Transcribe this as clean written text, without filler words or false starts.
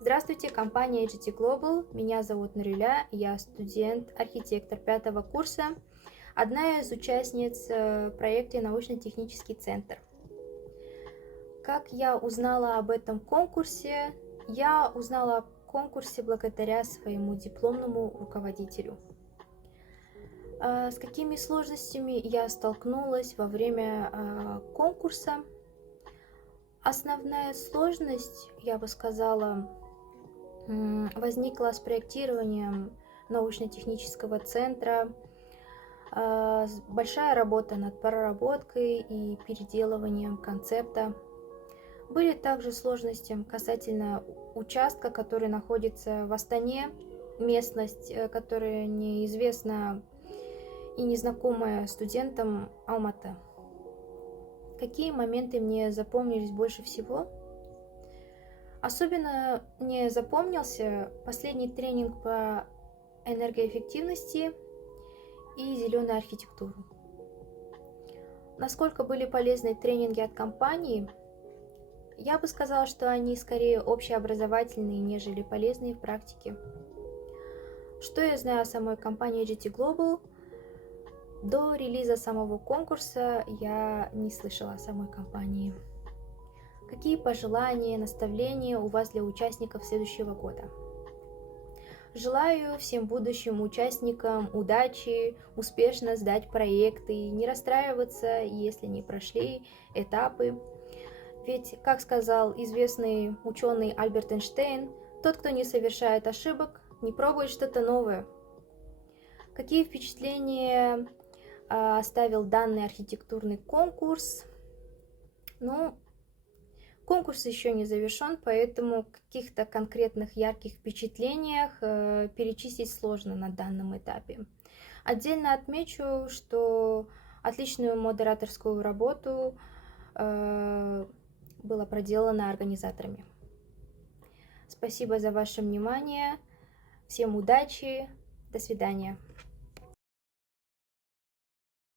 Здравствуйте, компания HT Global. Меня зовут Нариля, я студент-архитектор 5-го курса, одна из участниц проекта «Научно-технический центр». Как я узнала об этом конкурсе? Я узнала о конкурсе благодаря своему дипломному руководителю. С какими сложностями я столкнулась во время конкурса? Основная сложность, я бы сказала, возникла с проектированием научно-технического центра. Большая работа над проработкой и переделыванием концепта. Были также сложности касательно участка, который находится в Астане, местность, которая неизвестна и незнакомая студентам Алматы. Какие моменты мне запомнились больше всего? Особенно мне запомнился последний тренинг по энергоэффективности и зеленой архитектуру. Насколько были полезны тренинги от компании? Я бы сказала, что они скорее общеобразовательные, нежели полезные в практике. Что я знаю о самой компании HT Global? До релиза самого конкурса я не слышала о самой компании. Какие пожелания, наставления у вас для участников следующего года? Желаю всем будущим участникам удачи, успешно сдать проекты, не расстраиваться, если не прошли этапы. Ведь, как сказал известный ученый Альберт Эйнштейн, тот, кто не совершает ошибок, не пробует что-то новое. Какие впечатления оставил данный архитектурный конкурс? Конкурс еще не завершен, поэтому каких-то конкретных ярких впечатлениях перечислить сложно на данном этапе. Отдельно отмечу, что отличную модераторскую работу было проделано организаторами. Спасибо за ваше внимание. Всем удачи. До свидания.